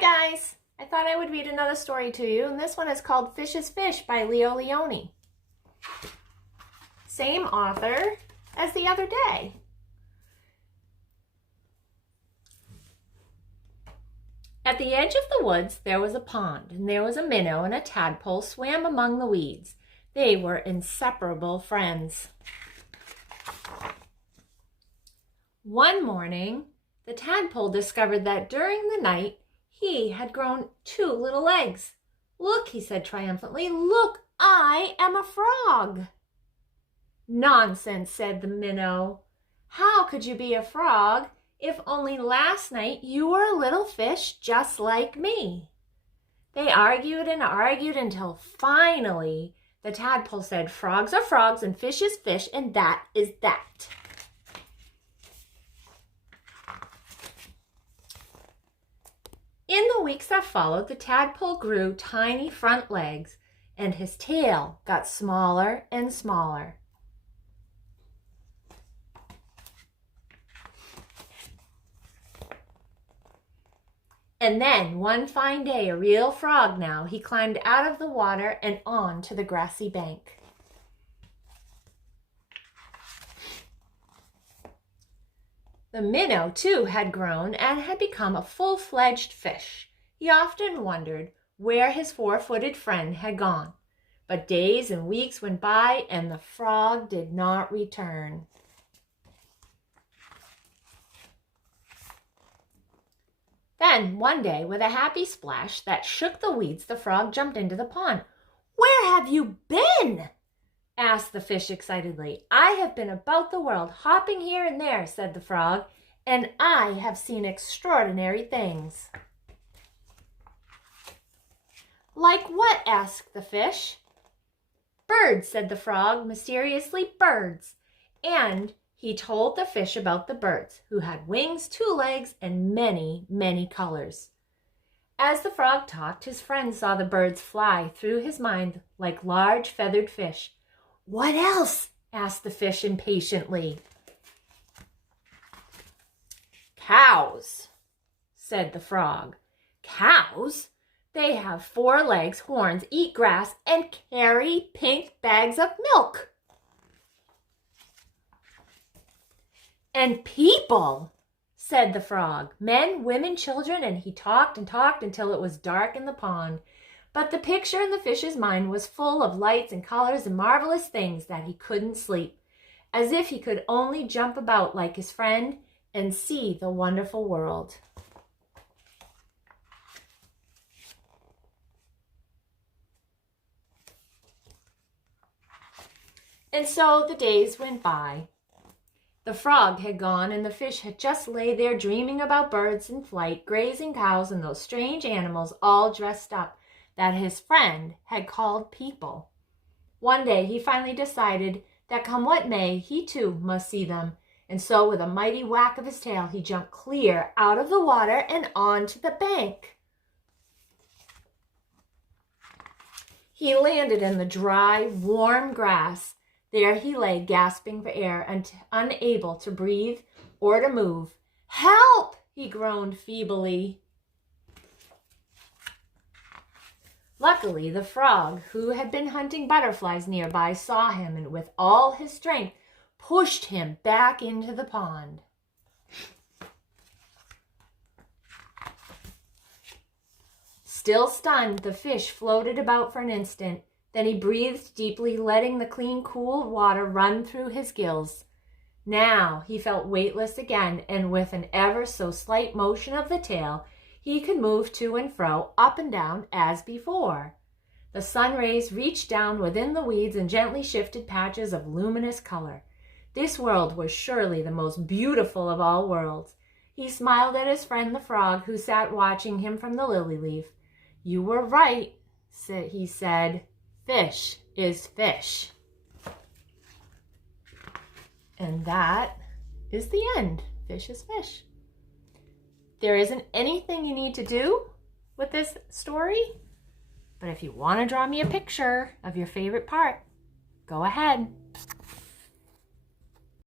Hi guys! I thought I would read another story to you, and this one is called Fish is Fish by Leo Leone. Same author as the other day. At the edge of the woods there was a pond, and there was a minnow and a tadpole swam among the weeds. They were inseparable friends. One morning, the tadpole discovered that during the night he had grown 2 little legs. "Look," he said triumphantly, "look, I am a frog." "Nonsense," said the minnow. "How could you be a frog if only last night you were a little fish just like me?" They argued and argued until finally the tadpole said, "Frogs are frogs and fish is fish, and that is that." In the weeks that followed, the tadpole grew tiny front legs, and his tail got smaller and smaller. And then, one fine day, a real frog now, he climbed out of the water and on to the grassy bank. The minnow, too, had grown and had become a full-fledged fish. He often wondered where his 4-footed friend had gone. But days and weeks went by, and the frog did not return. Then, one day, with a happy splash that shook the weeds, the frog jumped into the pond. "Where have you been?" asked the fish excitedly. "I have been about the world, hopping here and there," said the frog, "and I have seen extraordinary things." "Like what?" asked the fish. "Birds," said the frog mysteriously, "birds." And he told the fish about the birds, who had wings, 2 legs, and many, many colors. As the frog talked, his friend saw the birds fly through his mind like large feathered fish. "What else?" asked the fish impatiently. "Cows," said the frog. "Cows? They have 4 legs, horns, eat grass, and carry pink bags of milk." "And people," said the frog. "Men, women, children," and he talked and talked until it was dark in the pond. But the picture in the fish's mind was full of lights and colors and marvelous things that he couldn't sleep, as if he could only jump about like his friend and see the wonderful world. And so the days went by. The frog had gone, and the fish had just lay there dreaming about birds in flight, grazing cows, and those strange animals all dressed up that his friend had called people. One day he finally decided that come what may, he too must see them, and so with a mighty whack of his tail he jumped clear out of the water and onto the bank. He landed in the dry, warm grass. There he lay, gasping for air and unable to breathe or to move. "Help!" he groaned feebly. Luckily, the frog, who had been hunting butterflies nearby, saw him and with all his strength pushed him back into the pond. Still stunned, the fish floated about for an instant. Then he breathed deeply, letting the clean, cool water run through his gills. Now he felt weightless again, and with an ever so slight motion of the tail, he could move to and fro, up and down, as before. The sun rays reached down within the weeds and gently shifted patches of luminous color. This world was surely the most beautiful of all worlds. He smiled at his friend the frog, who sat watching him from the lily leaf. "You were right," he said. "Fish is fish." And that is the end. Fish is fish. There isn't anything you need to do with this story, but if you want to draw me a picture of your favorite part, go ahead.